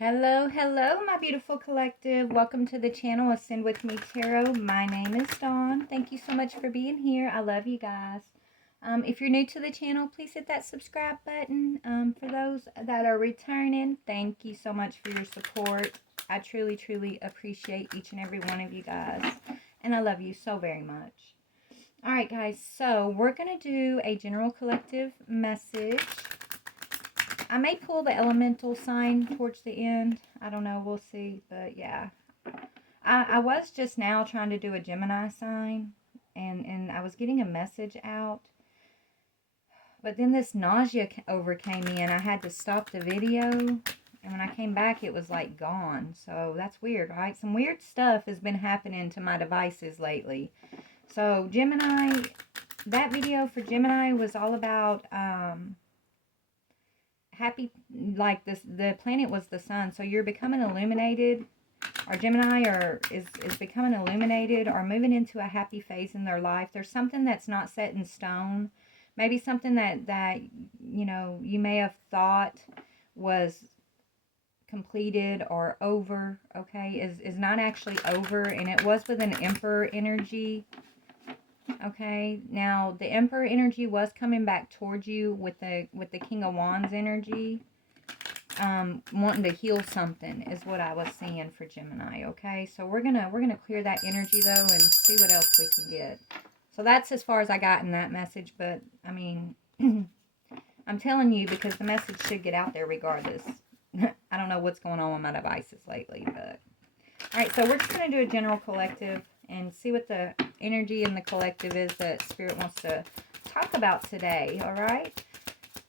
Hello, hello, my beautiful collective. Welcome to the channel Ascend With Me Tarot. My name is Dawn. Thank you so much for being here. I love you guys. If you're new to the channel, please hit that subscribe button. For those that are returning, thank you so much for your support. I truly, truly appreciate each and every one of you guys. And I love you so very much. All right, guys. So we're going to do a general collective message. I may pull the elemental sign towards the end. I don't know. We'll see. But yeah. I was just now trying to do a Gemini sign. And I was getting a message out. But then this nausea overcame me. And I had to stop the video. And when I came back, it was like gone. So that's weird, right? Some weird stuff has been happening to my devices lately. So Gemini, that video for Gemini was all about... happy, like this, the planet was the sun, so you're becoming illuminated, or Gemini is becoming illuminated or moving into a happy phase in their life. There's something that's not set in stone, maybe something that you know, you may have thought was completed or over, okay, is not actually over, and it was with an Emperor energy. Okay, now the Emperor energy was coming back towards you with the King of Wands energy, wanting to heal something is what I was seeing for Gemini. Okay, so we're gonna clear that energy though and see what else we can get. So that's as far as I got in that message, but I mean, I'm telling you because the message should get out there regardless. I don't know what's going on with my devices lately, but all right, so we're just gonna do a general collective and see what the energy in the collective is that Spirit wants to talk about today, all right?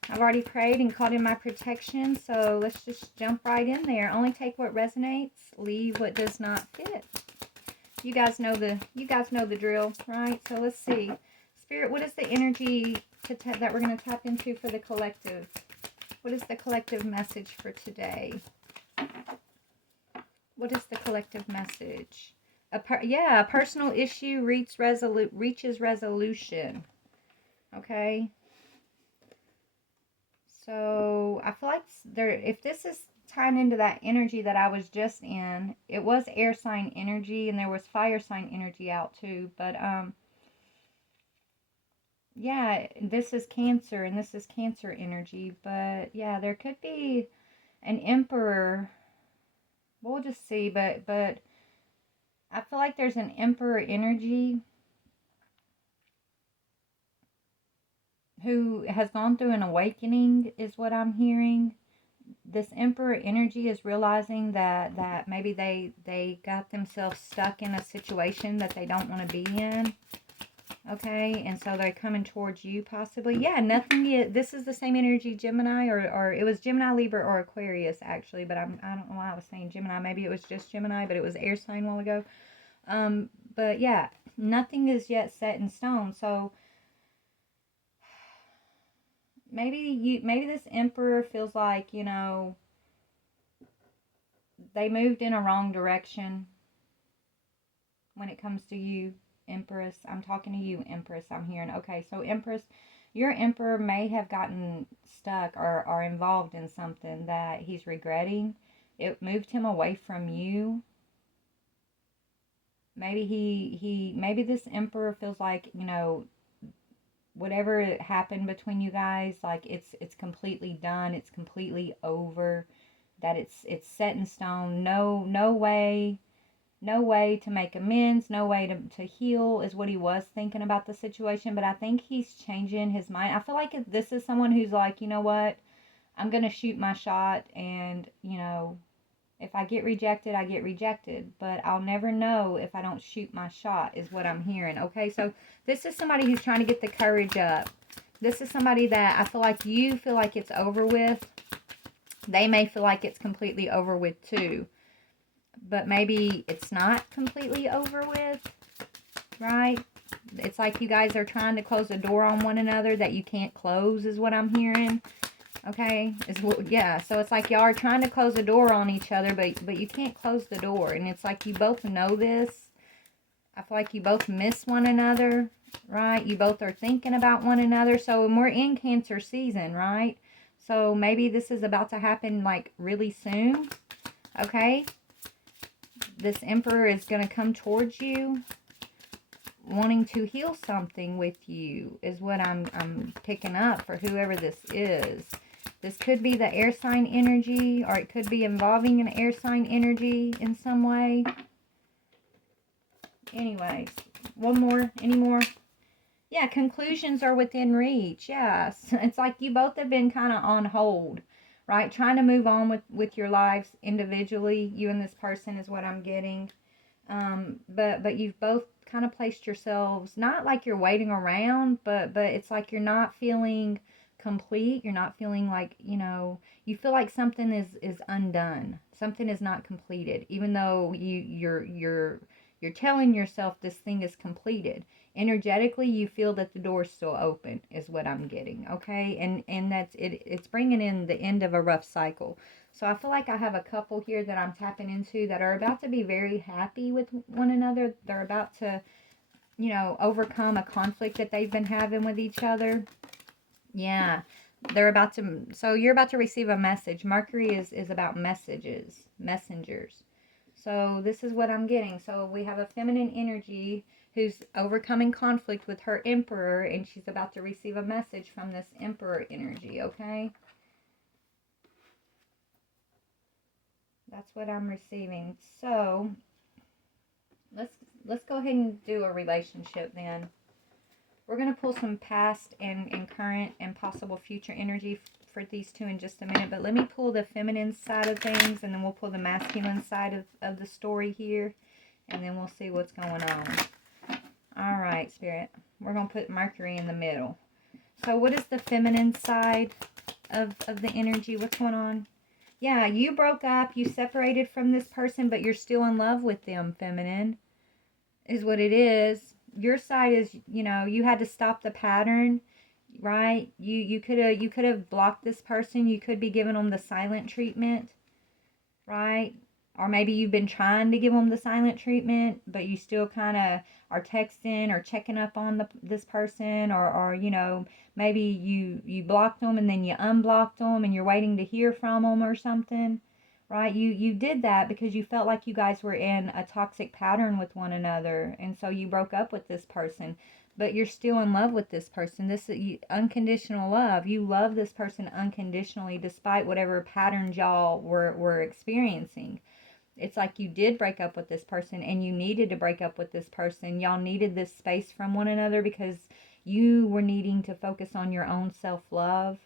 I've already prayed and called in my protection, so let's just jump right in there. Only take what resonates, leave what does not fit. You guys know the drill, right? So let's see. Spirit, what is the energy that we're going to tap into for the collective? What is the collective message for today? What is the collective message? A personal issue reaches resolution. Okay. So I feel like if this is tying into that energy that I was just in, it was air sign energy and there was fire sign energy out too. But yeah, this is Cancer and this is Cancer energy. But yeah, there could be an Emperor. We'll just see. But I feel like there's an Emperor energy who has gone through an awakening is what I'm hearing. This Emperor energy is realizing that maybe they got themselves stuck in a situation that they don't want to be in. Okay, and so they're coming towards you possibly. Yeah, nothing yet. This is the same energy Gemini or it was Gemini, Libra, or Aquarius actually, but I don't know why I was saying Gemini. Maybe it was just Gemini, but it was air sign a while ago. But yeah, nothing is yet set in stone. So maybe this Emperor feels like, you know, they moved in a wrong direction when it comes to you, Empress. I'm talking to you, Empress. I'm hearing. Okay, so Empress, your Emperor may have gotten stuck or involved in something that he's regretting. It moved him away from you. Maybe maybe this Emperor feels like, you know, whatever happened between you guys, like it's completely done, it's completely over, that it's set in stone. No way to make amends, no way to heal is what he was thinking about the situation. But I think he's changing his mind. I feel like this is someone who's like, you know what, I'm gonna shoot my shot, and you know, if I get rejected, I get rejected. But I'll never know if I don't shoot my shot, is what I'm hearing. Okay, so this is somebody who's trying to get the courage up. This is somebody that I feel like you feel like it's over with. They may feel like it's completely over with too. But maybe it's not completely over with, right? It's like you guys are trying to close a door on one another that you can't close, is what I'm hearing. Okay, yeah, so it's like y'all are trying to close the door on each other, but you can't close the door, and it's like you both know this. I feel like you both miss one another, right? You both are thinking about one another. So when we're in Cancer season, right? So maybe this is about to happen like really soon. Okay? This Emperor is going to come towards you wanting to heal something with you is what I'm picking up for whoever this is. This could be the air sign energy, or it could be involving an air sign energy in some way. Anyways, one more, any more? Yeah, conclusions are within reach. Yes, it's like you both have been kind of on hold, right? Trying to move on with your lives individually. You and this person is what I'm getting. But you've both kind of placed yourselves, not like you're waiting around, but it's like you're not feeling complete. You're not feeling like, you feel like something is undone. Something is not completed, even though you're telling yourself this thing is completed. Energetically, you feel that the door's still open, is what I'm getting. Okay, and that's it. It's bringing in the end of a rough cycle. So I feel like I have a couple here that I'm tapping into that are about to be very happy with one another. They're about to, overcome a conflict that they've been having with each other. Yeah. So you're about to receive a message. Mercury is about messages, messengers. So this is what I'm getting. So we have a feminine energy who's overcoming conflict with her Emperor, and she's about to receive a message from this Emperor energy, okay? That's what I'm receiving. So let's go ahead and do a relationship then. We're going to pull some past and current and possible future energy for these two in just a minute. But let me pull the feminine side of things, and then we'll pull the masculine side of the story here. And then we'll see what's going on. All right, Spirit. We're going to put Mercury in the middle. So what is the feminine side of the energy? What's going on? Yeah, you broke up. You separated from this person, but you're still in love with them, feminine, is what it is. Your side is, you had to stop the pattern, right? You could have blocked this person. You could be giving them the silent treatment, right? Or maybe you've been trying to give them the silent treatment, but you still kind of are texting or checking up on this person, or maybe you blocked them and then you unblocked them and you're waiting to hear from them or something, right? You did that because you felt like you guys were in a toxic pattern with one another, and so you broke up with this person. But you're still in love with this person. This is unconditional love. You love this person unconditionally despite whatever patterns y'all were experiencing. It's like you did break up with this person, and you needed to break up with this person. Y'all needed this space from one another because you were needing to focus on your own self-love,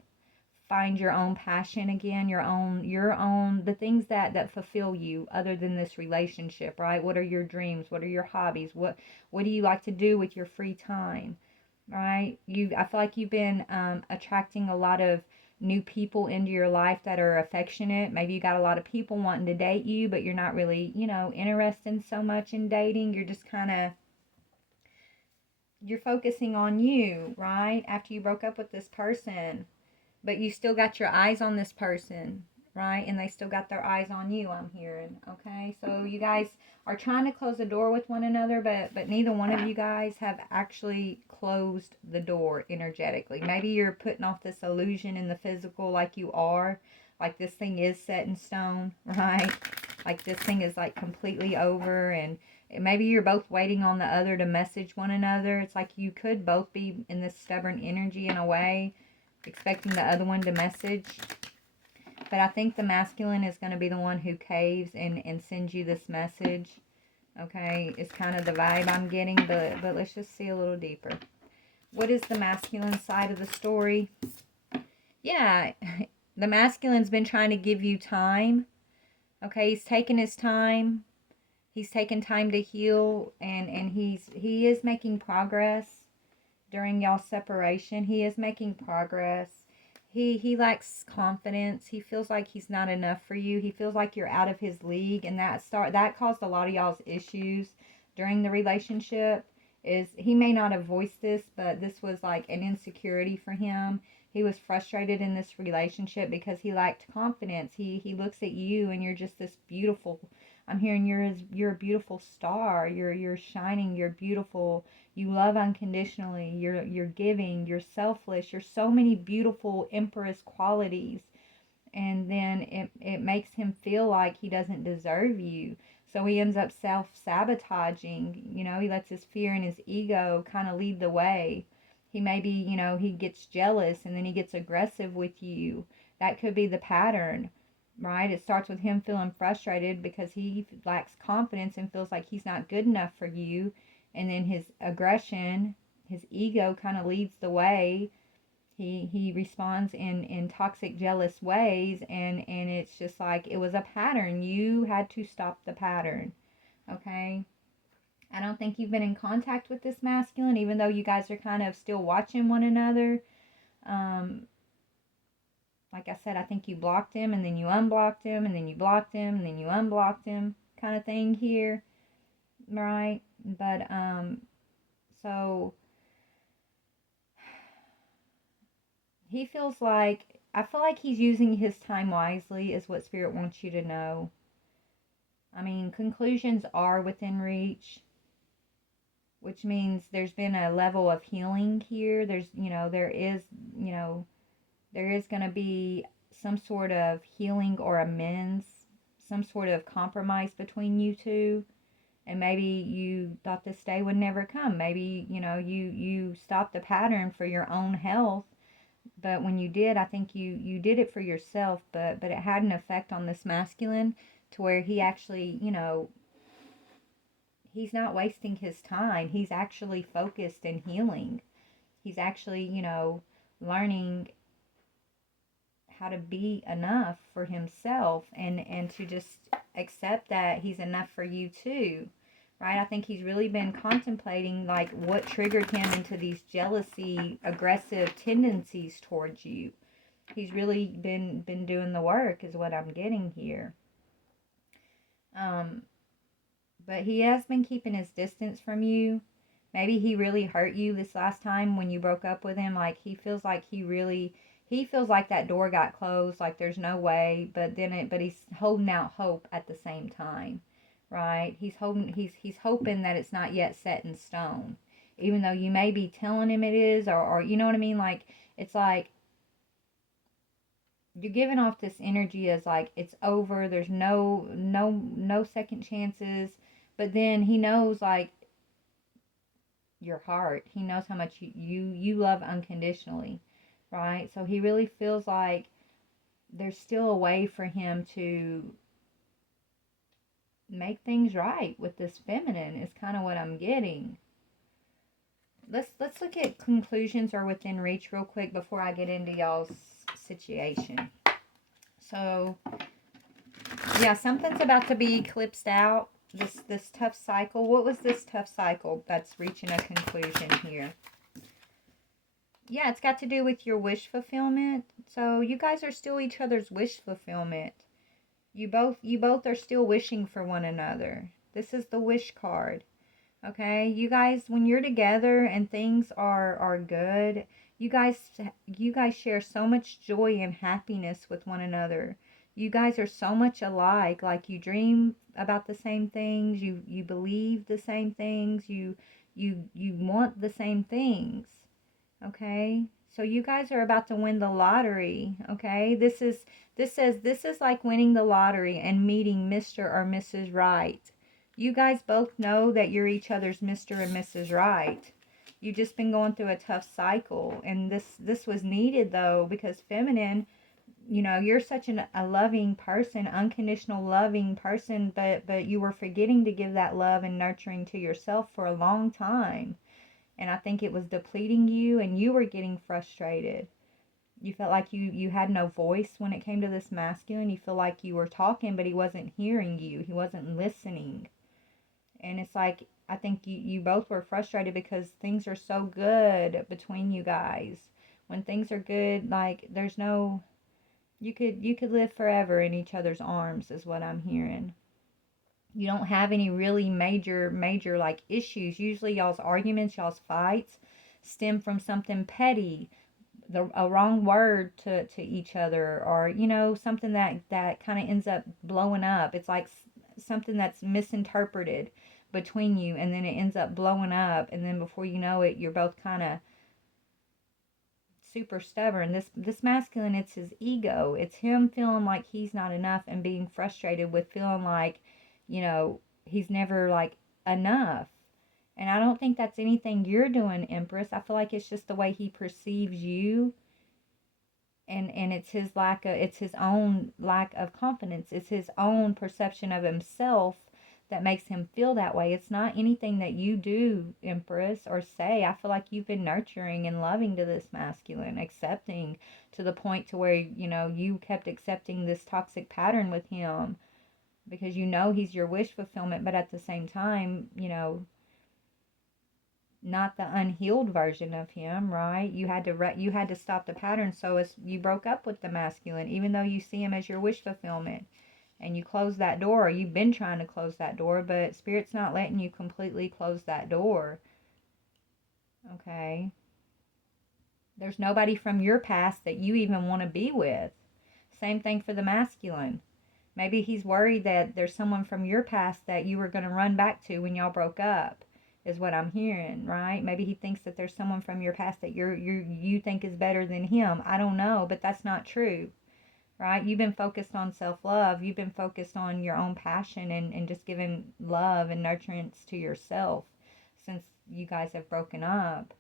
find your own passion again, your own the things that fulfill you other than this relationship, right? What are your dreams? What are your hobbies? What do you like to do with your free time? Right? I feel like you've been attracting a lot of new people into your life that are affectionate. Maybe you got a lot of people wanting to date you, but you're not really, interested so much in dating. You're just kind of, you're focusing on you, right? After you broke up with this person, but you still got your eyes on this person, right? And they still got their eyes on you, I'm hearing. Okay, so you guys are trying to close the door with one another, but neither one of you guys have actually closed the door energetically. Maybe you're putting off this illusion in the physical, like you are, like this thing is set in stone, right? Like this thing is like completely over, and maybe you're both waiting on the other to message one another. It's like you could both be in this stubborn energy in a way, expecting the other one to message. But I think the masculine is going to be the one who caves and sends you this message. Okay, it's kind of the vibe I'm getting, but let's just see a little deeper. What is the masculine side of the story? Yeah, the masculine's been trying to give you time. Okay, he's taking his time. He's taking time to heal, and he is making progress during y'all's separation. He is making progress. He lacks confidence. He feels like he's not enough for you. He feels like you're out of his league, and that caused a lot of y'all's issues during the relationship. Is he may not have voiced this, but this was like an insecurity for him. He was frustrated in this relationship because he lacked confidence. He looks at you and you're just this beautiful, I'm hearing you're a beautiful star. You're shining, you're beautiful. You love unconditionally. You're giving. You're selfless. You're so many beautiful empress qualities. and then it makes him feel like he doesn't deserve you. So he ends up self-sabotaging. He lets his fear and his ego kind of lead the way. He maybe, he gets jealous and then he gets aggressive with you. That could be the pattern, right? It starts with him feeling frustrated because he lacks confidence and feels like he's not good enough for you. And then his aggression, his ego kind of leads the way. He responds in toxic, jealous ways, and it's just like it was a pattern. You had to stop the pattern, okay? I don't think you've been in contact with this masculine, even though you guys are kind of still watching one another. Like I said, I think you blocked him, and then you unblocked him, and then you blocked him, and then you unblocked him, kind of thing here, right? But, so he feels like, I feel like he's using his time wisely, is what Spirit wants you to know. I mean, conclusions are within reach, which means there's been a level of healing here. There is going to be some sort of healing or amends, some sort of compromise between you two. And maybe you thought this day would never come. Maybe, you stopped the pattern for your own health. But when you did, I think you did it for yourself, but it had an effect on this masculine to where he actually, he's not wasting his time. He's actually focused and healing. He's actually, learning how to be enough for himself and to just accept that he's enough for you too. Right? I think he's really been contemplating like what triggered him into these jealousy, aggressive tendencies towards you. He's really been doing the work is what I'm getting here. But he has been keeping his distance from you. Maybe he really hurt you this last time when you broke up with him. Like he feels like he feels like that door got closed, like there's no way, but he's holding out hope at the same time. Right? He's hoping that it's not yet set in stone. Even though you may be telling him it is, or you know what I mean? Like it's like you're giving off this energy as like it's over, there's no second chances. But then he knows like your heart. He knows how much you love unconditionally, right? So he really feels like there's still a way for him to make things right with this feminine is kind of what I'm getting. Let's look at conclusions or within reach real quick before I get into y'all's situation. So yeah, something's about to be eclipsed out. This tough cycle. What was this tough cycle that's reaching a conclusion here? Yeah, it's got to do with your wish fulfillment. So you guys are still each other's wish fulfillment. You both are still wishing for one another. This is the wish card. Okay? You guys, when you're together and things are good, you guys share so much joy and happiness with one another. You guys are so much alike. Like you dream about the same things, you believe the same things, you want the same things. Okay? So you guys are about to win the lottery, okay? This is like winning the lottery and meeting Mr. or Mrs. Right. You guys both know that you're each other's Mr. and Mrs. Right. You've just been going through a tough cycle, and this was needed though, because feminine, you're such a loving person, unconditional loving person, but you were forgetting to give that love and nurturing to yourself for a long time. And I think it was depleting you, and you were getting frustrated. You felt like you had no voice when it came to this masculine. You feel like you were talking, but he wasn't hearing you. He wasn't listening. And it's like, I think you both were frustrated because things are so good between you guys. When things are good, like there's no, you could live forever in each other's arms is what I'm hearing. You don't have any really major like issues. Usually y'all's arguments, y'all's fights stem from something petty, a wrong word to each other, or something that kind of ends up blowing up. It's like something that's misinterpreted between you, and then it ends up blowing up, and then before you know it, you're both kind of super stubborn. This masculine, it's his ego. It's him feeling like he's not enough and being frustrated with feeling like, he's never like enough. And I don't think that's anything you're doing, Empress. I feel like it's just the way he perceives you, and it's his own lack of confidence. It's his own perception of himself that makes him feel that way. It's not anything that you do, Empress, or say. I feel like you've been nurturing and loving to this masculine, accepting to the point to where, you kept accepting this toxic pattern with him because he's your wish fulfillment, but at the same time, not the unhealed version of him, right? You had to stop the pattern. So as you broke up with the masculine, even though you see him as your wish fulfillment, and you close that door, or you've been trying to close that door, but Spirit's not letting you completely close that door. Okay? There's nobody from your past that you even want to be with. Same thing for the masculine. Maybe he's worried that there's someone from your past that you were going to run back to when y'all broke up, is what I'm hearing, right? Maybe he thinks that there's someone from your past that you think is better than him. I don't know, but that's not true, right? You've been focused on self-love. You've been focused on your own passion and just giving love and nurturance to yourself since you guys have broken up.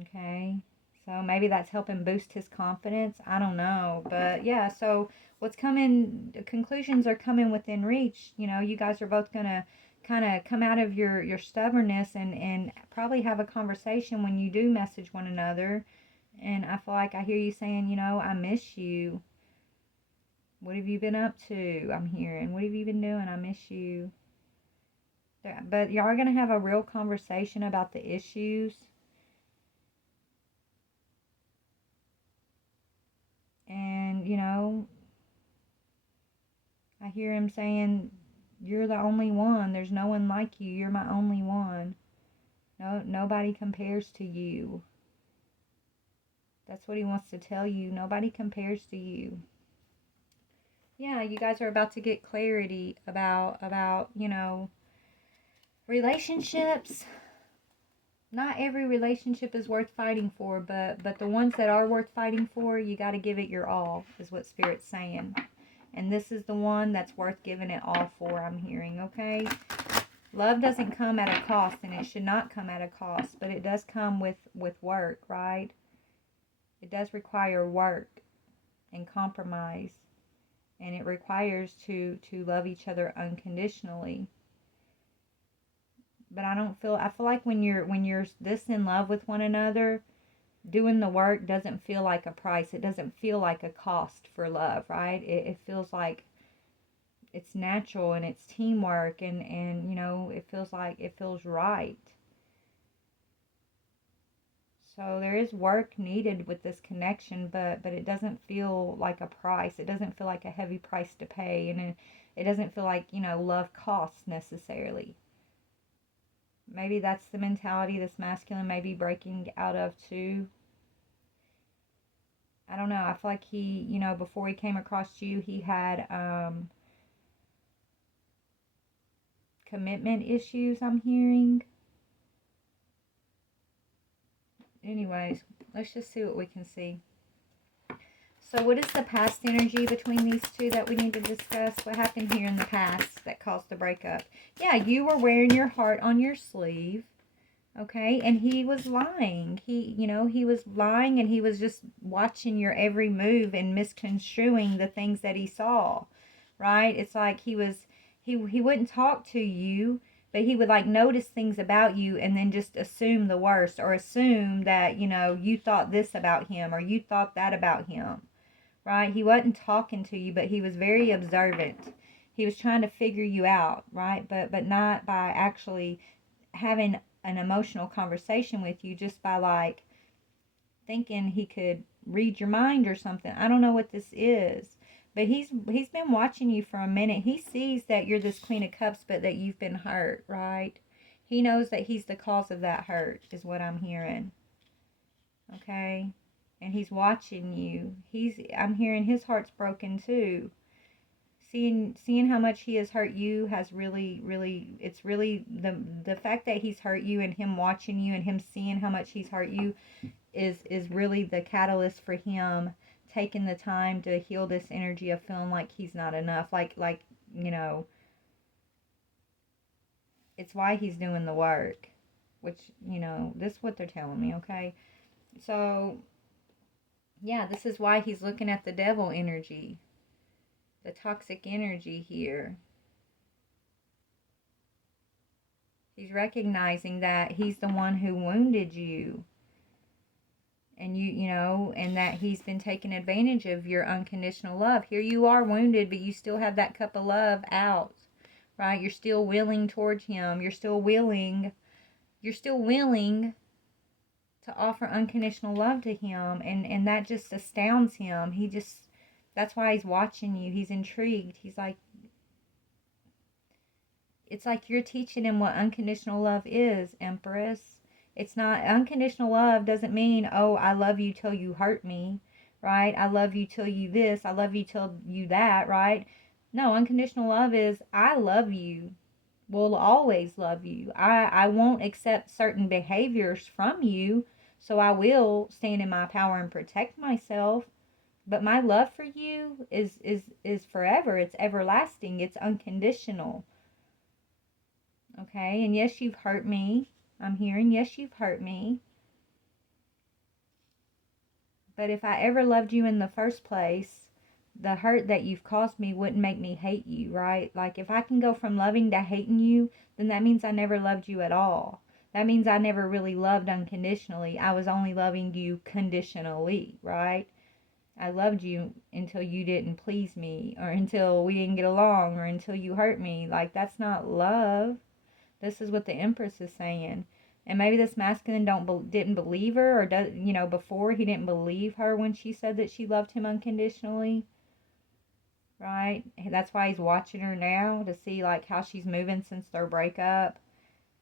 Okay? So maybe that's helping boost his confidence. I don't know. But yeah, so what's coming, the conclusions are coming within reach. You guys are both going to kind of come out of your stubbornness and probably have a conversation when you do message one another. And I feel like I hear you saying, I miss you. What have you been up to? I'm hearing. What have you been doing? I miss you. But y'all are going to have a real conversation about the issues. And, I hear him saying, you're the only one. There's no one like you. You're my only one. No, nobody compares to you. That's what he wants to tell you. Nobody compares to you. Yeah, you guys are about to get clarity about relationships. Not every relationship is worth fighting for, but the ones that are worth fighting for, you got to give it your all, is what Spirit's saying. And this is the one that's worth giving it all for, I'm hearing, okay? Love doesn't come at a cost, and it should not come at a cost, but it does come with work, right? It does require work and compromise, and it requires to love each other unconditionally. But I feel like when you're this in love with one another, doing the work doesn't feel like a price. It doesn't feel like a cost for love, right? It feels like it's natural and it's teamwork and it feels right. So there is work needed with this connection, but it doesn't feel like a price. It doesn't feel like a heavy price to pay, and it doesn't feel like, love costs necessarily. Maybe that's the mentality this masculine may be breaking out of too. I don't know. I feel like he, before he came across you, he had commitment issues, I'm hearing. Anyways, let's just see what we can see. So what is the past energy between these two that we need to discuss? What happened here in the past that caused the breakup? Yeah, you were wearing your heart on your sleeve. Okay, and he was lying. He was lying, and he was just watching your every move and misconstruing the things that he saw, right? It's like he wouldn't talk to you, but he would like notice things about you and then just assume the worst, or assume that, you thought this about him or you thought that about him, right? He wasn't talking to you, but he was very observant. He was trying to figure you out, right? But not by actually having an emotional conversation with you, just by like thinking he could read your mind or something. I don't know what this is, but he's been watching you for a minute. He sees that you're this Queen of Cups, but that you've been hurt, right? He knows that he's the cause of that hurt, is what I'm hearing. Okay? And he's watching you. I'm hearing his heart's broken too. Seeing how much he has hurt you has really, it's really the fact that he's hurt you, and him watching you and him seeing how much he's hurt you is really the catalyst for him taking the time to heal this energy of feeling like he's not enough. Like, you know, it's why he's doing the work, which, you know, this is what they're telling me, okay? So, yeah, this is why he's looking at the devil energy, the toxic energy here. He's recognizing that he's the one who wounded you. And you know, and that he's been taking advantage of your unconditional love. Here you are wounded, but you still have that cup of love out, right? You're still willing towards him. You're still willing to offer unconditional love to him. And that just astounds him. That's why he's watching you. He's intrigued. He's like, it's like you're teaching him what unconditional love is, Empress. It's not, unconditional love doesn't mean, oh, I love you till you hurt me, right? I love you till you this, I love you till you that, right? No, unconditional love is, I love you, will always love you. I won't accept certain behaviors from you, so I will stand in my power and protect myself. But my love for you is forever. It's everlasting. It's unconditional. Okay? And yes, you've hurt me. I'm hearing, yes, you've hurt me. But if I ever loved you in the first place, the hurt that you've caused me wouldn't make me hate you, right? Like, if I can go from loving to hating you, then that means I never loved you at all. That means I never really loved unconditionally. I was only loving you conditionally, right? I loved you until you didn't please me, or until we didn't get along, or until you hurt me. Like, that's not love. This is what the Empress is saying. And maybe this masculine didn't believe her, or does, you know, before he didn't believe her when she said that she loved him unconditionally, right? That's why he's watching her now to see like how she's moving since their breakup.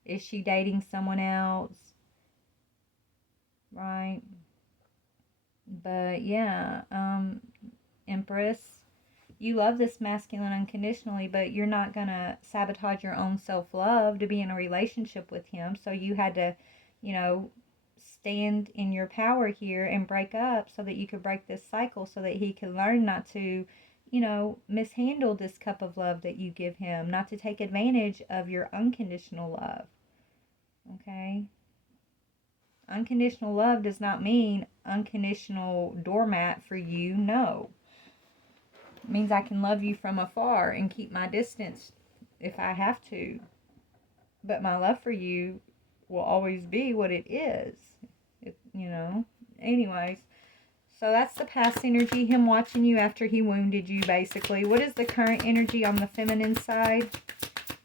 Is she dating someone else, right? But yeah, Empress, you love this masculine unconditionally, but you're not going to sabotage your own self-love to be in a relationship with him. So you had to, you know, stand in your power here and break up so that you could break this cycle, so that he could learn not to, you know, mishandle this cup of love that you give him, not to take advantage of your unconditional love. Okay? Unconditional love does not mean unconditional doormat for you. No. It means I can love you from afar and keep my distance if I have to. But my love for you will always be what it is. You know? Anyways. So that's the past energy. Him watching you after he wounded you, basically. What is the current energy on the feminine side?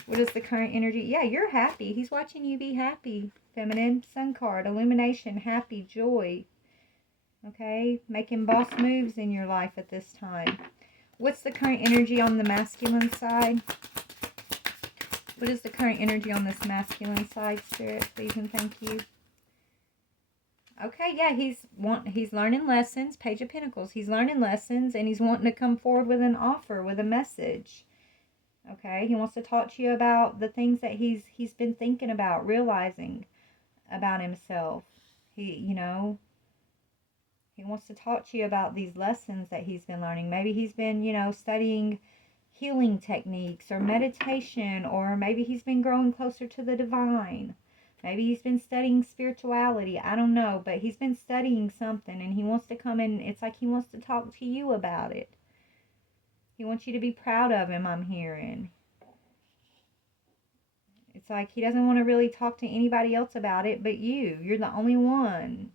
What is the current energy? Yeah, you're happy. He's watching you be happy. Feminine. Sun card. Illumination. Happy. Joy. Okay? Making boss moves in your life at this time. What's the current energy on the masculine side? What is the current energy on this masculine side, Spirit? Please and thank you. Okay, yeah, he's learning lessons. Page of Pentacles. He's learning lessons, and he's wanting to come forward with an offer, with a message. Okay, he wants to talk to you about the things that he's been thinking about, realizing about himself. He wants to talk to you about these lessons that he's been learning. Maybe he's been, studying healing techniques or meditation, or maybe he's been growing closer to the divine. Maybe he's been studying spirituality. I don't know, but he's been studying something, and he wants to come in. It's like he wants to talk to you about it. He wants you to be proud of him, I'm hearing. It's like he doesn't want to really talk to anybody else about it but you. You're the only one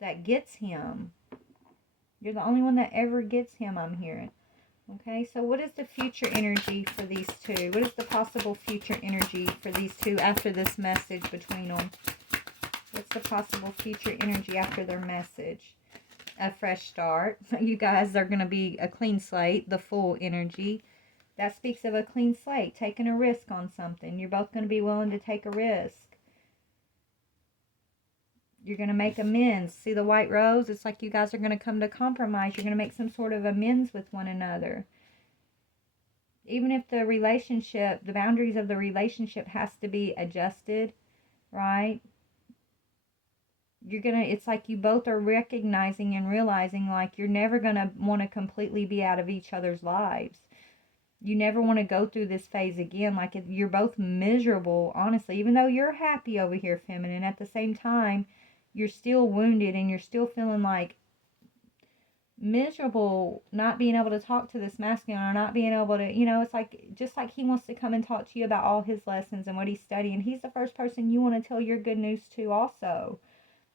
that gets him. You're the only one that ever gets him, I'm hearing. Okay, so what is the future energy for these two? What is the possible future energy for these two after this message between them? What's the possible future energy after their message? A fresh start. You guys are going to be a clean slate, the full energy. That speaks of a clean slate, taking a risk on something. You're both going to be willing to take a risk. You're going to make amends. See the white rose? It's like you guys are going to come to compromise. You're going to make some sort of amends with one another. Even if the relationship, the boundaries of the relationship has to be adjusted, right? It's like you both are recognizing and realizing like you're never going to want to completely be out of each other's lives. You never want to go through this phase again. Like you're both miserable, honestly, even though you're happy over here, feminine. At the same time, you're still wounded and you're still feeling like miserable, not being able to talk to this masculine, or not being able to, it's like, just like he wants to come and talk to you about all his lessons and what he's studying. He's the first person you want to tell your good news to also.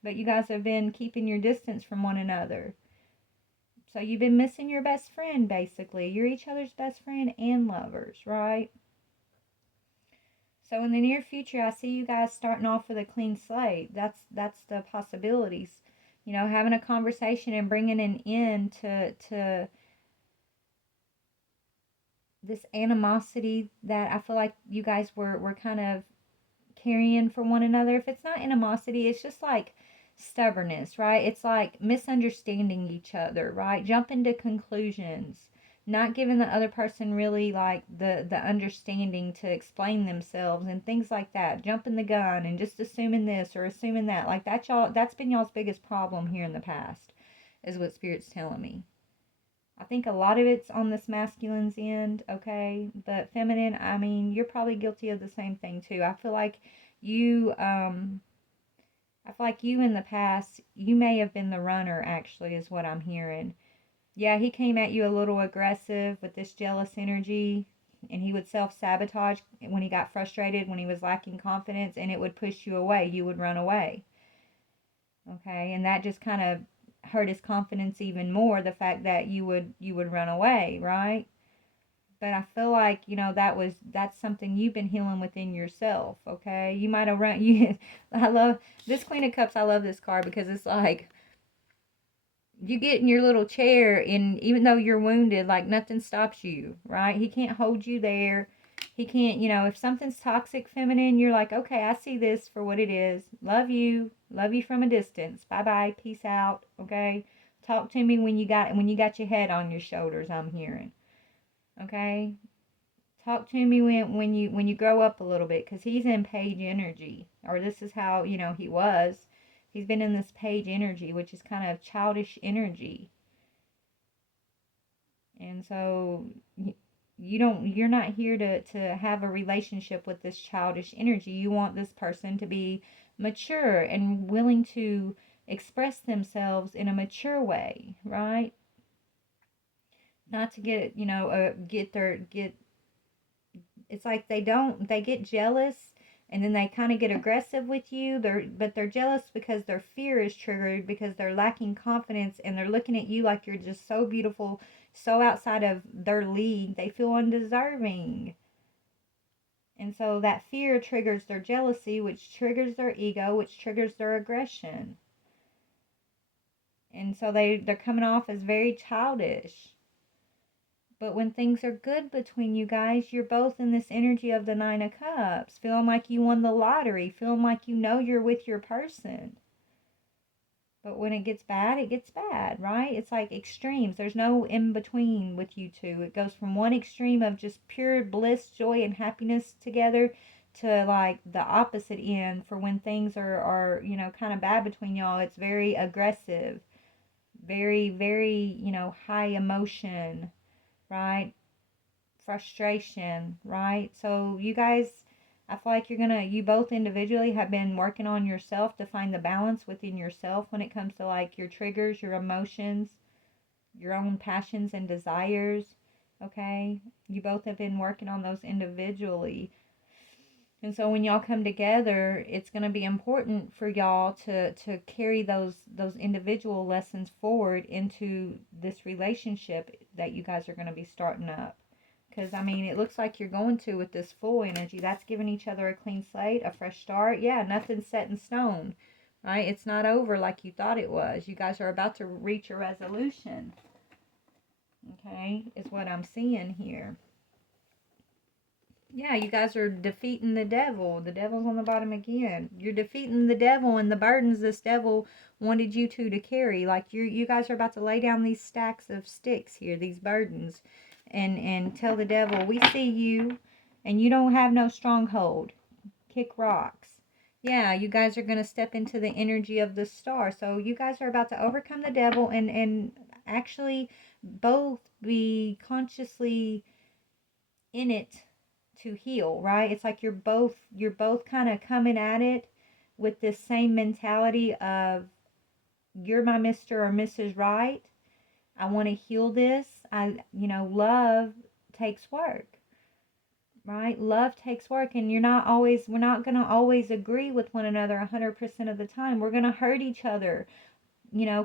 But you guys have been keeping your distance from one another. So you've been missing your best friend, basically. You're each other's best friend and lovers, right? So in the near future, I see you guys starting off with a clean slate. That's the possibilities. Having a conversation and bringing an end to this animosity that I feel like you guys were kind of carrying for one another. If it's not animosity, it's just like stubbornness, right? It's like misunderstanding each other, right? Jumping to conclusions, not giving the other person really like the understanding to explain themselves and things like that. Jumping the gun and just assuming this or assuming that. Like that's been y'all's biggest problem here in the past, is what Spirit's telling me. I think a lot of it's on this masculine's end, okay? But feminine, I mean, you're probably guilty of the same thing too. I feel like you in the past, you may have been the runner, actually, is what I'm hearing. Yeah, he came at you a little aggressive with this jealous energy, and he would self-sabotage when he got frustrated, when he was lacking confidence, and it would push you away. You would run away. Okay, and that just kind of hurt his confidence even more, the fact that you would run away, right? But I feel like, that's something you've been healing within yourself, okay? You might have I love this Queen of Cups. I love this card because it's like you get in your little chair, and even though you're wounded, like nothing stops you, right? He can't hold you there. He can't, if something's toxic, feminine, you're like, okay, I see this for what it is. Love you from a distance. Bye-bye, peace out, okay? Talk to me when you got your head on your shoulders, I'm hearing. Okay? Talk to me when you grow up a little bit, because he's in page energy, or this is how, he was. He's been in this page energy, which is kind of childish energy. And so you're not here to have a relationship with this childish energy. You want this person to be mature and willing to express themselves in a mature way, right? Not to get, it's like they get jealous, and then they kind of get aggressive with you. But they're jealous because their fear is triggered, because they're lacking confidence, and they're looking at you like you're just so beautiful, so outside of their league. They feel undeserving. And so that fear triggers their jealousy, which triggers their ego, which triggers their aggression. And so they're coming off as very childish. But when things are good between you guys, you're both in this energy of the Nine of Cups, feeling like you won the lottery, feeling like you're with your person. But when it gets bad, right? It's like extremes. There's no in between with you two. It goes from one extreme of just pure bliss, joy, and happiness together to like the opposite end for when things are kind of bad between y'all. It's very aggressive, very, very, high emotion, right? Frustration, right? So you guys, I feel like you both individually have been working on yourself to find the balance within yourself when it comes to like your triggers, your emotions, your own passions and desires, okay? You both have been working on those individually. And so when y'all come together, it's going to be important for y'all to carry those individual lessons forward into this relationship that you guys are going to be starting up. Because, I mean, it looks like you're going to with this full energy. That's giving each other a clean slate, a fresh start. Yeah, nothing's set in stone, right? It's not over like you thought it was. You guys are about to reach a resolution, okay, is what I'm seeing here. Yeah, you guys are defeating the devil. The devil's on the bottom again. You're defeating the devil and the burdens this devil wanted you to carry. Like you guys are about to lay down these stacks of sticks here, these burdens, and tell the devil, we see you, and you don't have no stronghold. Kick rocks. Yeah, you guys are gonna step into the energy of the star. So you guys are about to overcome the devil and actually both be consciously in it to heal, right? It's like you're both kind of coming at it with this same mentality of you're my Mr. or Mrs. Right. I want to heal this. Love takes work, right? Love takes work, and we're not going to always agree with one another 100% of the time. We're going to hurt each other,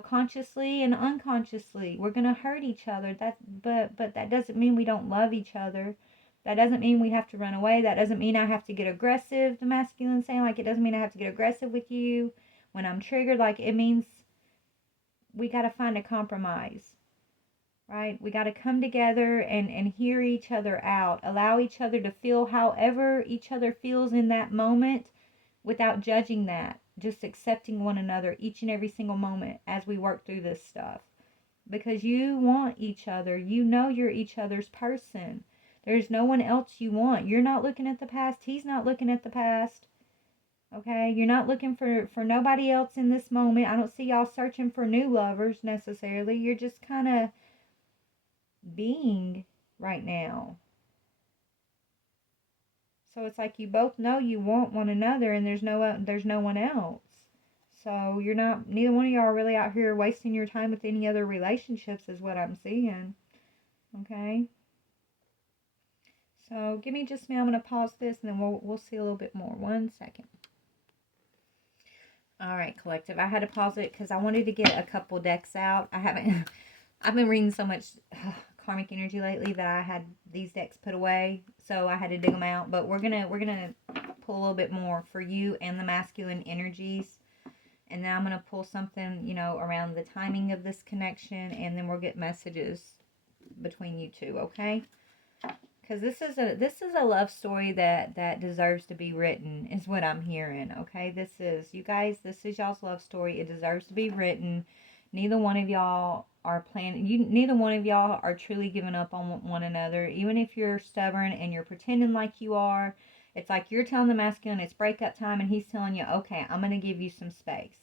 consciously and unconsciously. We're going to hurt each other. But that doesn't mean we don't love each other. That doesn't mean we have to run away. That doesn't mean I have to get aggressive, the masculine saying. Like, it doesn't mean I have to get aggressive with you when I'm triggered. Like, it means we got to find a compromise, right? We got to come together and hear each other out. Allow each other to feel however each other feels in that moment without judging that. Just accepting one another each and every single moment as we work through this stuff. Because you want each other. You know you're each other's person. There's no one else you want. You're not looking at the past. He's not looking at the past. Okay? You're not looking for nobody else in this moment. I don't see y'all searching for new lovers necessarily. You're just kind of being right now. So it's like you both know you want one another and there's no one else. So neither one of y'all are really out here wasting your time with any other relationships is what I'm seeing. Okay? So give me just a minute. I'm going to pause this and then we'll see a little bit more. 1 second. All right, collective. I had to pause it because I wanted to get a couple decks out. I've been reading so much karmic energy lately that I had these decks put away. So I had to dig them out. But we're gonna pull a little bit more for you and the masculine energies. And then I'm going to pull something, around the timing of this connection. And then we'll get messages between you two, okay? Because this is a love story that deserves to be written, is what I'm hearing, okay? This is y'all's love story. It deserves to be written. Neither one of y'all are neither one of y'all are truly giving up on one another. Even if you're stubborn and you're pretending like you are, it's like you're telling the masculine it's breakup time and he's telling you, okay, I'm going to give you some space.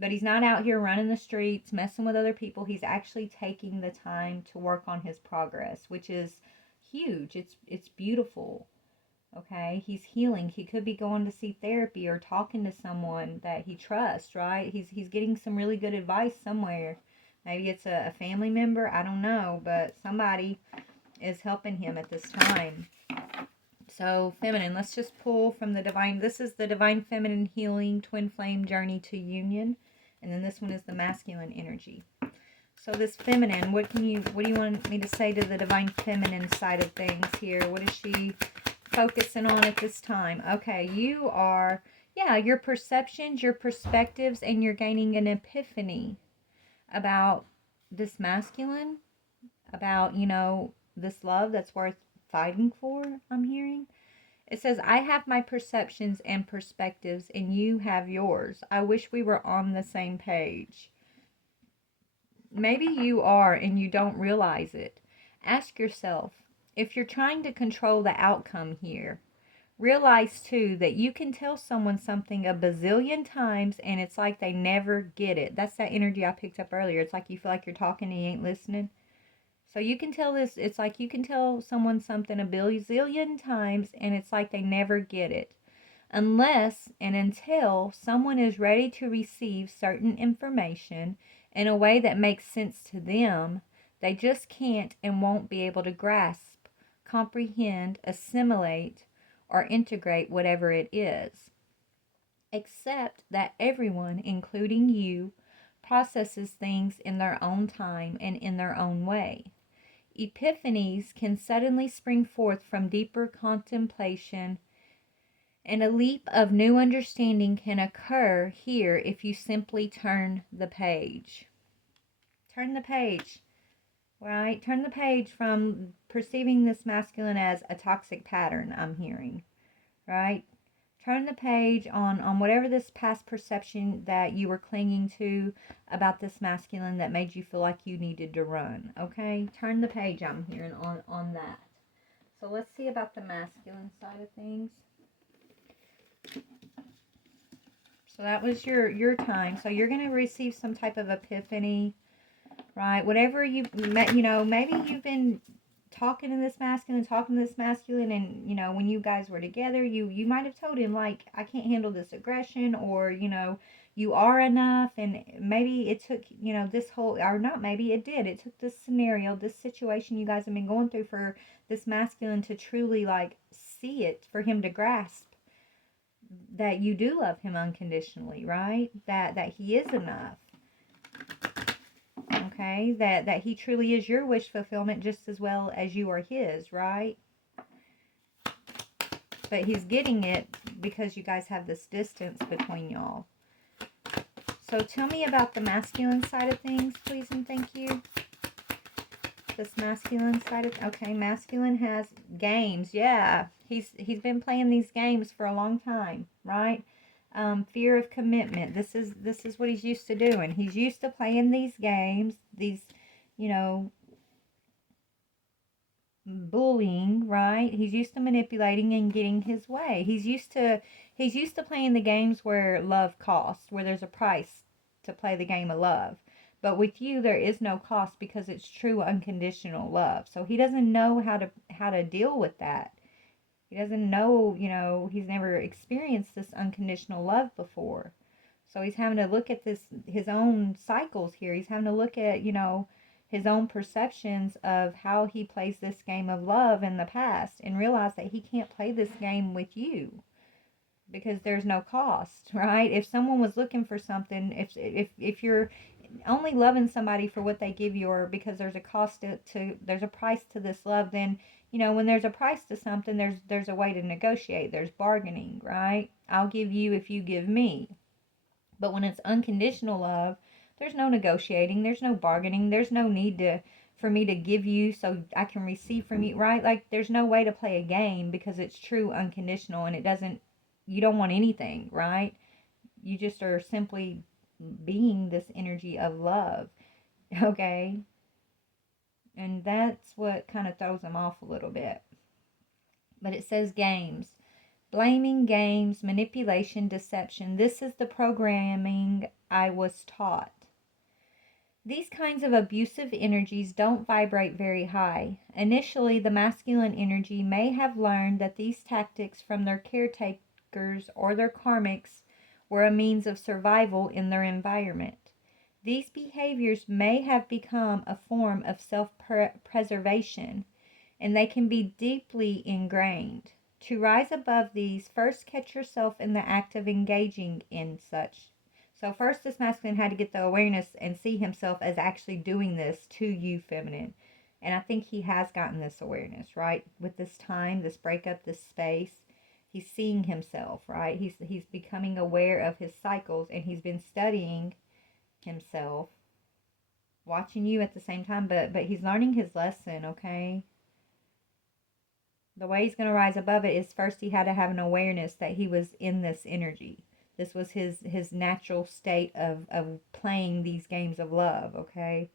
But he's not out here running the streets, messing with other people. He's actually taking the time to work on his progress, which is huge. It's beautiful. Okay, he's healing. He could be going to see therapy or talking to someone that he trusts, right? He's getting some really good advice somewhere. Maybe it's a family member, I don't know, but somebody is helping him at this time. So, feminine, let's just pull from the divine. This is the divine feminine healing twin flame journey to union. And then this one is the masculine energy. So this feminine, what do you want me to say to the divine feminine side of things here? What is she focusing on at this time? Okay, you are, your perceptions, your perspectives, and you're gaining an epiphany about this masculine, about, this love that's worth fighting for, I'm hearing. It says, I have my perceptions and perspectives, and you have yours. I wish we were on the same page. Maybe you are and you don't realize it. Ask yourself, if you're trying to control the outcome here, realize too that you can tell someone something a bazillion times and it's like they never get it. That's that energy I picked up earlier. It's like you feel like you're talking and you ain't listening. So you can tell this, it's like you can tell someone something a bazillion times and it's like they never get it. Unless and until someone is ready to receive certain information in a way that makes sense to them, they just can't and won't be able to grasp, comprehend, assimilate, or integrate whatever it is. Except that everyone, including you, processes things in their own time and in their own way. Epiphanies can suddenly spring forth from deeper contemplation, and a leap of new understanding can occur here if you simply turn the page. Turn the page. right? Turn the page from perceiving this masculine as a toxic pattern, I'm hearing, right? Turn the page on whatever this past perception that you were clinging to about this masculine that made you feel like you needed to run, okay? Turn the page, I'm hearing, on that. So let's see about the masculine side of things. So that was your time. So you're going to receive some type of epiphany, right? Whatever you've met, maybe you've been talking to this masculine, and when you guys were together, you might have told him, like, I can't handle this aggression, or you are enough. And maybe it took this whole, or not, maybe it did, it took this scenario, this situation you guys have been going through, for this masculine to truly, like, see it, for him to grasp that you do love him unconditionally, right? That he is enough. Okay, that he truly is your wish fulfillment just as well as you are his, right? But he's getting it because you guys have this distance between y'all. So tell me about the masculine side of things, please and thank you. This masculine side of, okay, masculine has games. Yeah, he's been playing these games for a long time, right? Fear of commitment. This is what he's used to doing. He's used to playing these games, these, bullying, right? He's used to manipulating and getting his way. He's used to playing the games where love costs, where there's a price to play the game of love. But with you, there is no cost because it's true unconditional love. So he doesn't know how to deal with that. He doesn't know, he's never experienced this unconditional love before. So he's having to look at his own cycles here. He's having to look at, his own perceptions of how he plays this game of love in the past, and realize that he can't play this game with you because there's no cost, right? If someone was looking for something, if you're only loving somebody for what they give you, or because there's a cost to there's a price to this love, then when there's a price to something, there's a way to negotiate. There's bargaining, right? I'll give you if you give me. But when it's unconditional love, there's no negotiating, there's no bargaining, there's no need for me to give you so I can receive from you, right? Like, there's no way to play a game because it's true unconditional, and you don't want anything, right? You just are simply being this energy of love, okay? And that's what kind of throws them off a little bit. But it says games. Blaming, games, manipulation, deception. This is the programming I was taught. These kinds of abusive energies don't vibrate very high. Initially, the masculine energy may have learned that these tactics from their caretakers or their karmics were a means of survival in their environment. These behaviors may have become a form of self-preservation, and they can be deeply ingrained. To rise above these, first catch yourself in the act of engaging in such. So first, this masculine had to get the awareness and see himself as actually doing this to you, feminine. And I think he has gotten this awareness, right? With this time, this breakup, this space, he's seeing himself, right? He's becoming aware of his cycles, and he's been studying himself, watching you at the same time, but he's learning his lesson, okay? The way he's going to rise above it is, first he had to have an awareness that he was in this energy. This was his natural state of playing these games of love, okay?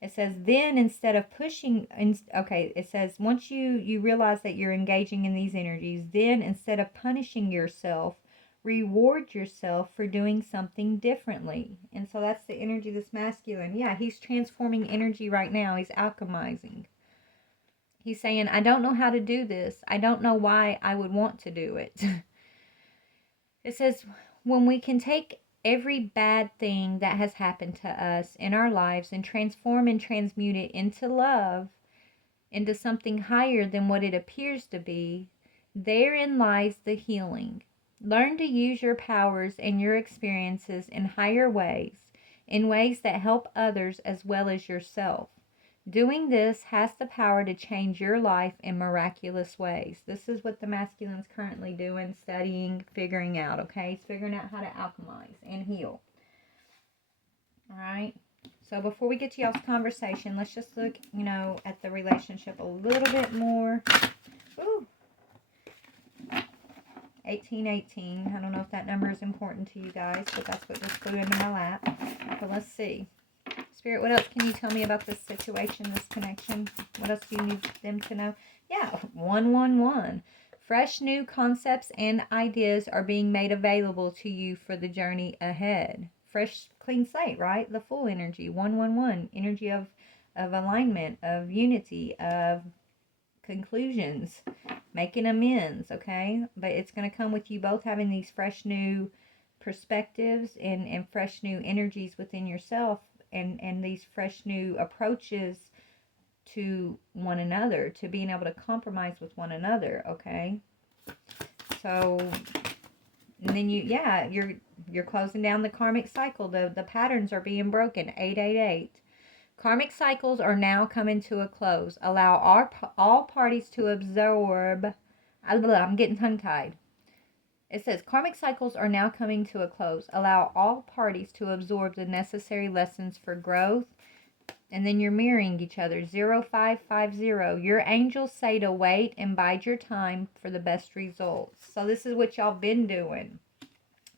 It says, then instead of pushing, okay, it says, once you realize that you're engaging in these energies, then instead of punishing yourself, reward yourself for doing something differently. And so that's the energy of this masculine. Yeah, he's transforming energy right now. He's alchemizing. He's saying, I don't know how to do this. I don't know why I would want to do it. It says, when we can take every bad thing that has happened to us in our lives and transform and transmute it into love, into something higher than what it appears to be, therein lies the healing. Learn to use your powers and your experiences in higher ways, in ways that help others as well as yourself. Doing this has the power to change your life in miraculous ways. This is what the masculine's currently doing, studying, figuring out, okay? He's figuring out how to alchemize and heal. All right? So before we get to y'all's conversation, let's just look, you know, at the relationship a little bit more. Ooh. 1818. I don't know if that number is important to you guys, but that's what just flew into my lap. But let's see. Spirit, what else can you tell me about this situation, this connection? What else do you need them to know? Yeah, 111. Fresh new concepts and ideas are being made available to you for the journey ahead. Fresh, clean slate, right? The full energy, 111. Energy of alignment, of unity, of conclusions, making amends, okay? But it's going to come with you both having these fresh new perspectives and fresh new energies within yourself, and these fresh new approaches to one another, to being able to compromise with one another, okay? So, and then you're closing down the karmic cycle. The patterns are being broken. 888. Karmic cycles are now coming to a close. Allow all parties to absorb. I'm getting tongue-tied. It says, karmic cycles are now coming to a close. Allow all parties to absorb the necessary lessons for growth. And then you're mirroring each other. 0550. Your angels say to wait and bide your time for the best results. So this is what y'all been doing,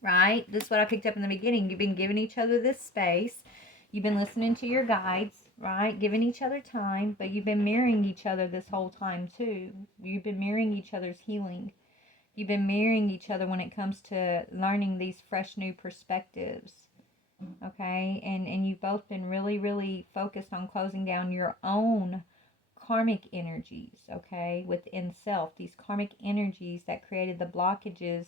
right? This is what I picked up in the beginning. You've been giving each other this space. You've been listening to your guides, right? Giving each other time, but you've been mirroring each other this whole time too. You've been mirroring each other's healing. You've been mirroring each other when it comes to learning these fresh new perspectives, okay? And you've both been really, really focused on closing down your own karmic energies, okay? Within self, these karmic energies that created the blockages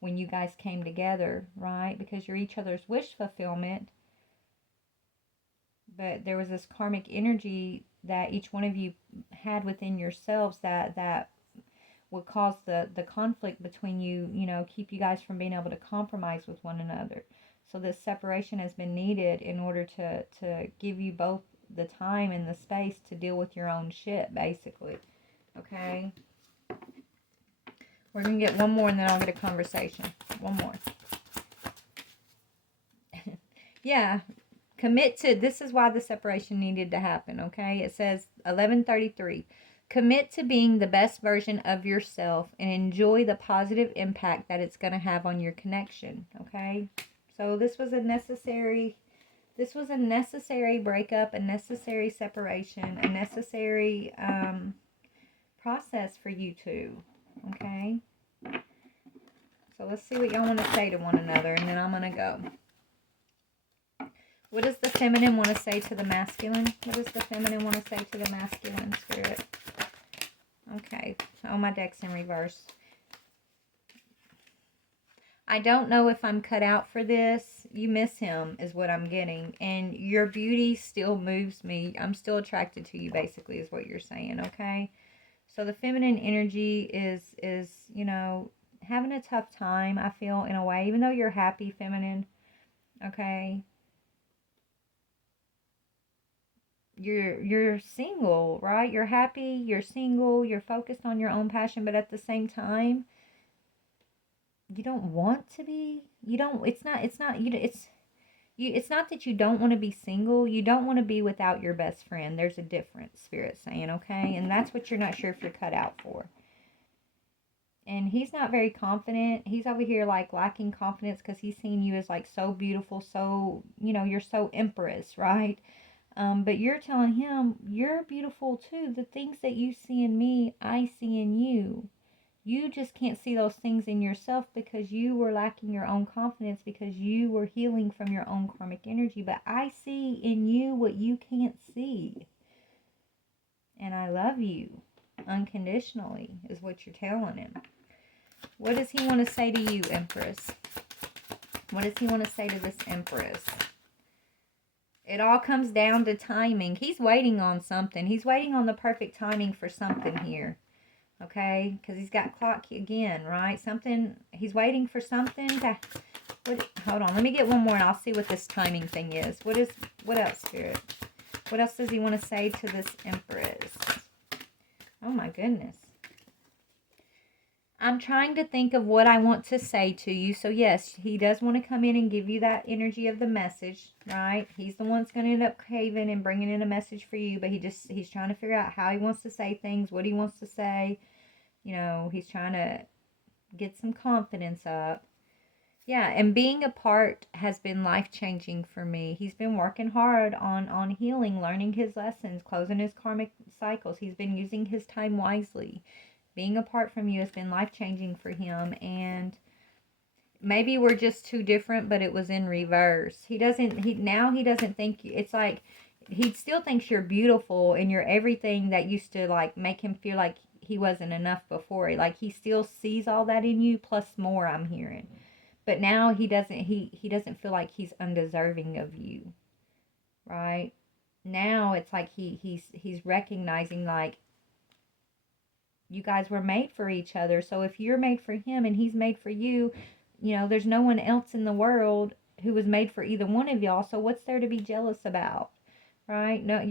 when you guys came together, right? Because you're each other's wish fulfillment. But there was this karmic energy that each one of you had within yourselves that would cause the conflict between you, you know, keep you guys from being able to compromise with one another. So this separation has been needed in order to give you both the time and the space to deal with your own shit, basically. Okay? We're going to get one more and then I'll get a conversation. One more. Yeah. Commit to, this is why the separation needed to happen, okay? It says 1133. Commit to being the best version of yourself and enjoy the positive impact that it's going to have on your connection, okay? So this was a necessary breakup, a necessary separation, a necessary process for you two, okay? So let's see what y'all want to say to one another, and then I'm going to go. What does the feminine want to say to the masculine? What does the feminine want to say to the masculine, Spirit? Okay. Oh, my deck's in reverse. I don't know if I'm cut out for this. You miss him is what I'm getting. And your beauty still moves me. I'm still attracted to you, basically, is what you're saying, okay? So the feminine energy is, you know, having a tough time, I feel, in a way. Even though you're happy, feminine, okay? You're single, right? You're happy, you're single, you're focused on your own passion, but at the same time, you don't want to be. It's not that you don't want to be single. You don't want to be without your best friend. There's a difference, Spirit saying, okay? And that's what you're not sure if you're cut out for. And he's not very confident. He's over here like lacking confidence because he's seeing you as like so beautiful, so, you know, you're so empress, right? But you're telling him, you're beautiful too. The things that you see in me, I see in you. You just can't see those things in yourself because you were lacking your own confidence, because you were healing from your own karmic energy. But I see in you what you can't see. And I love you unconditionally, is what you're telling him. What does he want to say to you, Empress? What does he want to say to this Empress? It all comes down to timing. He's waiting on something. He's waiting on the perfect timing for something here. Okay? Because he's got clock again, right? Something. He's waiting for something to... Hold on. Let me get one more and I'll see what this timing thing is. What else, Spirit? What else does he want to say to this Empress? Oh, my goodness. I'm trying to think of what I want to say to you. So yes, he does want to come in and give you that energy of the message, right? He's the one that's going to end up caving and bringing in a message for you, but he's trying to figure out how he wants to say things, what he wants to say. You know, he's trying to get some confidence up. Yeah, and being apart has been life-changing for me. He's been working hard on healing, learning his lessons, closing his karmic cycles. He's been using his time wisely. Being apart from you has been life-changing for him, and maybe we're just too different, but it was in reverse. He doesn't think it's like he still thinks you're beautiful and you're everything that used to like make him feel like he wasn't enough before. Like he still sees all that in you plus more, I'm hearing. But now he doesn't feel like he's undeserving of you, right? Now it's like he's recognizing like you guys were made for each other. So if you're made for him and he's made for you, you know, there's no one else in the world who was made for either one of y'all. So what's there to be jealous about? Right? No,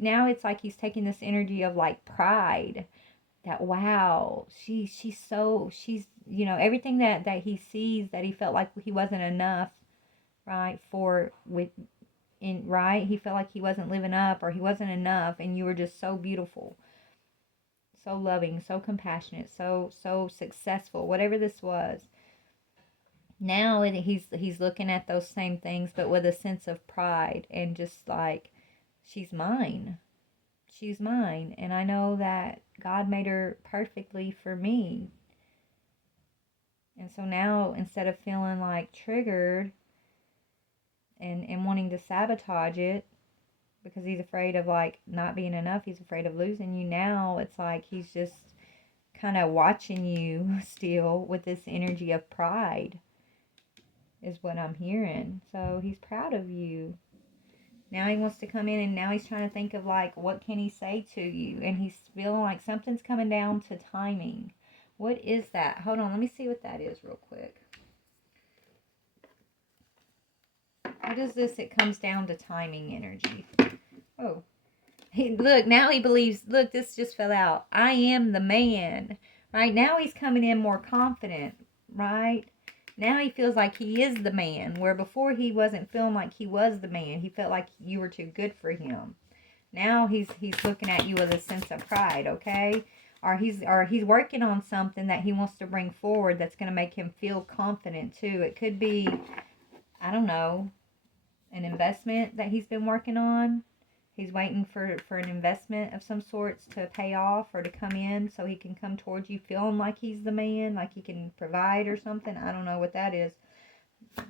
now it's like he's taking this energy of like pride that wow, she's you know, everything that he sees that he felt like he wasn't enough, right? For with in right? He felt like he wasn't living up or he wasn't enough and you were just so beautiful, so loving, so compassionate, so successful, whatever this was. Now he's looking at those same things but with a sense of pride and just like she's mine. She's mine and I know that God made her perfectly for me. And so now instead of feeling like triggered and wanting to sabotage it because he's afraid of like not being enough, he's afraid of losing you, now it's like he's just kind of watching you still with this energy of pride is what I'm hearing. So he's proud of you. Now he wants to come in and now he's trying to think of like what can he say to you, and he's feeling like something's coming down to timing. What is that? Hold on, let me see what that is real quick. What is this? It comes down to timing energy. Oh, look, now he believes, look, this just fell out. I am the man. Right? Now he's coming in more confident. Right? Now he feels like he is the man. Where before he wasn't feeling like he was the man. He felt like you were too good for him. Now he's looking at you with a sense of pride, okay? Or he's working on something that he wants to bring forward that's going to make him feel confident too. It could be, I don't know, an investment that he's been working on. He's waiting for an investment of some sorts to pay off or to come in so he can come towards you feeling like he's the man, like he can provide or something. I don't know what that is,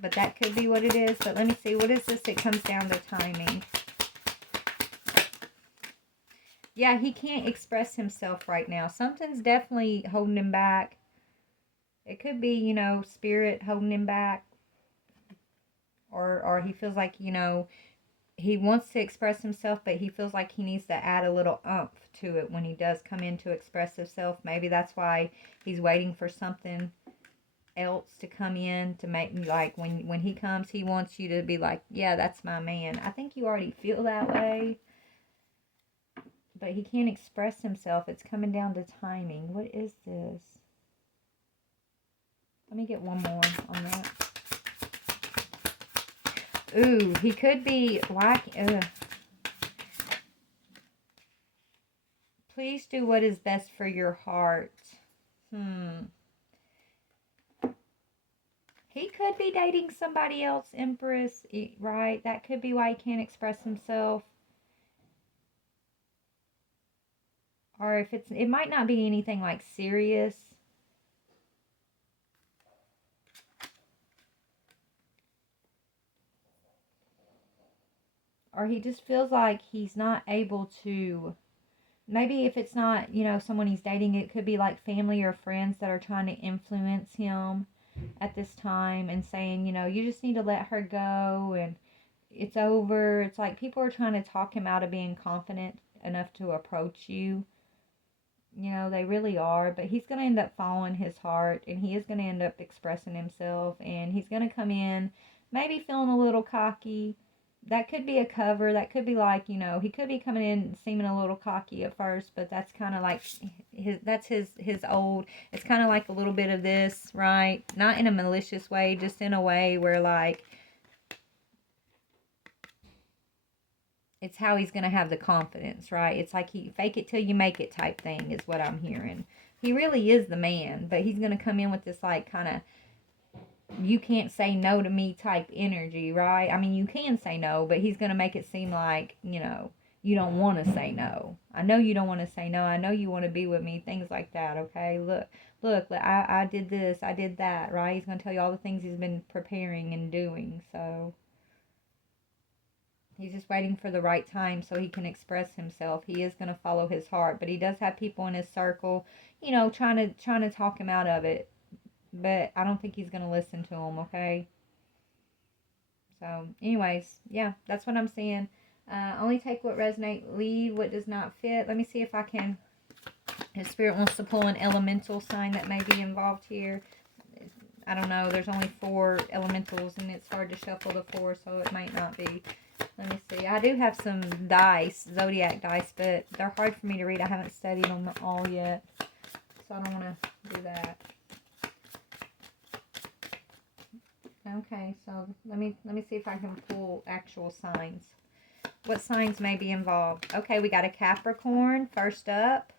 but that could be what it is. But let me see. What is this? It comes down to timing. Yeah, he can't express himself right now. Something's definitely holding him back. It could be, you know, spirit holding him back. Or he feels like, you know, he wants to express himself, but he feels like he needs to add a little oomph to it when he does come in to express himself. Maybe that's why he's waiting for something else to come in to make me like when he comes, he wants you to be like, yeah, that's my man. I think you already feel that way, but he can't express himself. It's coming down to timing. What is this? Let me get one more on that. Ooh, he could be like, please do what is best for your heart. He could be dating somebody else, Empress, right? That could be why he can't express himself. Or if it might not be anything like serious. Or he just feels like he's not able to, maybe if it's not, you know, someone he's dating, it could be like family or friends that are trying to influence him at this time and saying, you know, you just need to let her go and it's over. It's like people are trying to talk him out of being confident enough to approach you. You know, they really are, but he's going to end up following his heart and he is going to end up expressing himself and he's going to come in maybe feeling a little cocky, that could be a cover. That could be like, you know, he could be coming in seeming a little cocky at first, but that's kind of like his old. It's kind of like a little bit of this, right? Not in a malicious way, just in a way where like it's how he's going to have the confidence, right? It's like he fake it till you make it type thing is what I'm hearing. He really is the man, but he's going to come in with this like kind of you can't say no to me type energy, right? I mean, you can say no, but he's going to make it seem like, you know, you don't want to say no. I know you don't want to say no. I know you want to be with me, things like that, okay? Look, I did this, I did that, right? He's going to tell you all the things he's been preparing and doing, so he's just waiting for the right time so he can express himself. He is going to follow his heart, but he does have people in his circle, you know, trying to talk him out of it. But I don't think he's going to listen to him, okay? So, anyways, yeah, that's what I'm seeing. Only take what resonates, leave what does not fit. Let me see if I can, if Spirit wants to pull an elemental sign that may be involved here. I don't know. There's only 4 elementals, and it's hard to shuffle the 4, so it might not be. Let me see. I do have some dice, zodiac dice, but they're hard for me to read. I haven't studied them all yet, so I don't want to do that. Okay, so let me see if I can pull actual signs. What signs may be involved? Okay, we got a Capricorn first up.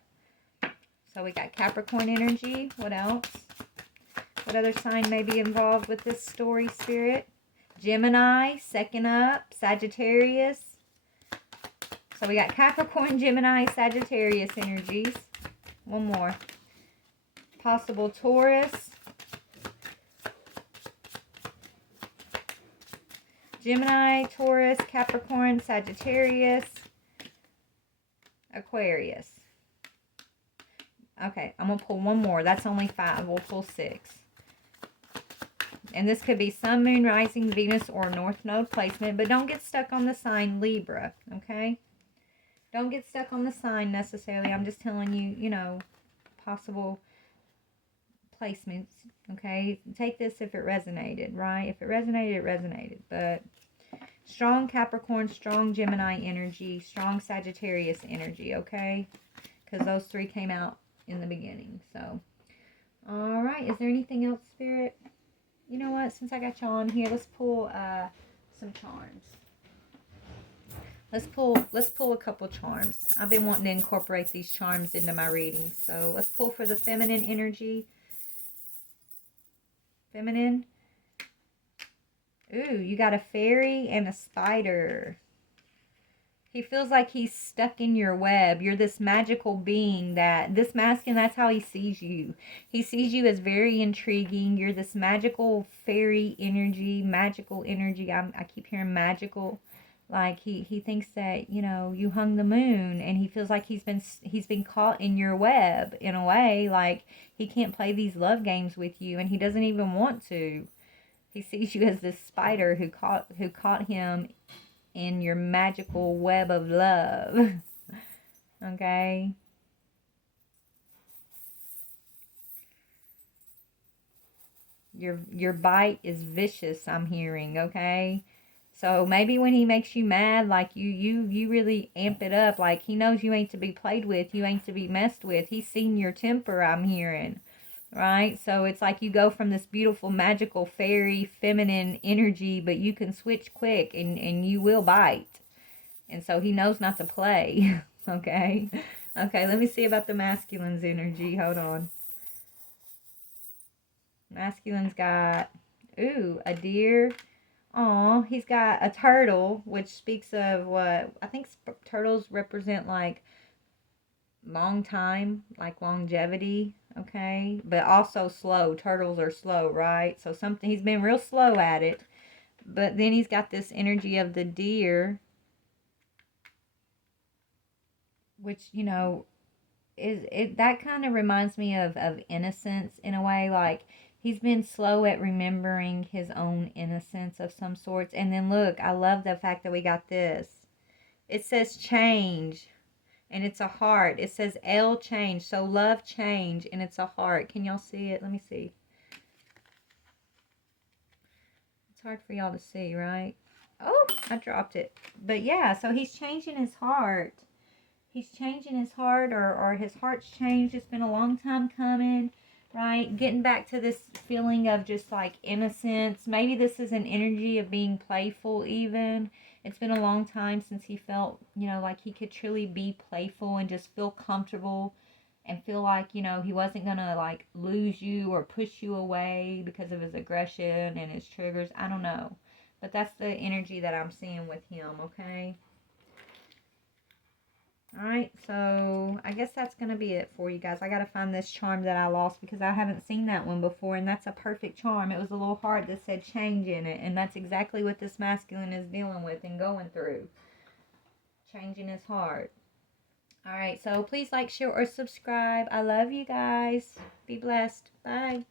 So we got Capricorn energy. What else? What other sign may be involved with this story, Spirit? Gemini, second up. Sagittarius. So we got Capricorn, Gemini, Sagittarius energies. One more. Possible Taurus. Gemini, Taurus, Capricorn, Sagittarius, Aquarius. Okay, I'm going to pull one more. That's only 5. We'll pull 6. And this could be Sun, Moon, Rising, Venus, or North Node placement. But don't get stuck on the sign Libra, okay? Don't get stuck on the sign necessarily. I'm just telling you, you know, possible placements, okay? Take this if it resonated, right? If it resonated, it resonated. But strong Capricorn, strong Gemini energy, strong Sagittarius energy, okay? Because those 3 came out in the beginning. So, all right. Is there anything else, Spirit? You know what? Since I got you on here, let's pull some charms. Let's pull a couple charms. I've been wanting to incorporate these charms into my reading. So let's pull for the feminine energy. Feminine. Ooh, you got a fairy and a spider. He feels like he's stuck in your web. You're this magical being that, this masculine, that's how he sees you. He sees you as very intriguing. You're this magical fairy energy, magical energy. I keep hearing magical. Like he thinks that, you know, you hung the moon, and he feels like he's been caught in your web in a way. Like he can't play these love games with you, and he doesn't even want to. He sees you as this spider who caught him in your magical web of love. Okay? Your bite is vicious, I'm hearing, okay? So maybe when he makes you mad, like you really amp it up, like he knows you ain't to be played with, you ain't to be messed with. He's seen your temper, I'm hearing. Right? So it's like you go from this beautiful, magical, fairy, feminine energy, but you can switch quick and you will bite. And so he knows not to play. Okay? Okay, let me see about the masculine's energy. Hold on. Masculine's got, ooh, a deer. Aw, he's got a turtle, which speaks of what? I think turtles represent like long time, like longevity, okay? But also slow. Turtles are slow, right? So something, he's been real slow at it. But then he's got this energy of the deer, which, you know, that kind of reminds me of innocence in a way. Like he's been slow at remembering his own innocence of some sorts. And then look, I love the fact that we got this. It says change. And it's a heart. It says L change. So love change. And it's a heart. Can y'all see it? Let me see. It's hard for y'all to see, right? Oh, I dropped it. But yeah, so he's changing his heart. He's changing his heart, or his heart's changed. It's been a long time coming, right? Getting back to this feeling of just like innocence. Maybe this is an energy of being playful, even. It's been a long time since he felt, like he could truly be playful and just feel comfortable and feel like, he wasn't going to like lose you or push you away because of his aggression and his triggers. I don't know. But that's the energy that I'm seeing with him, okay? Alright, so I guess that's going to be it for you guys. I got to find this charm that I lost because I haven't seen that one before, and that's a perfect charm. It was a little heart that said change in it, and that's exactly what this masculine is dealing with and going through. Changing his heart. Alright, so please like, share, or subscribe. I love you guys. Be blessed. Bye.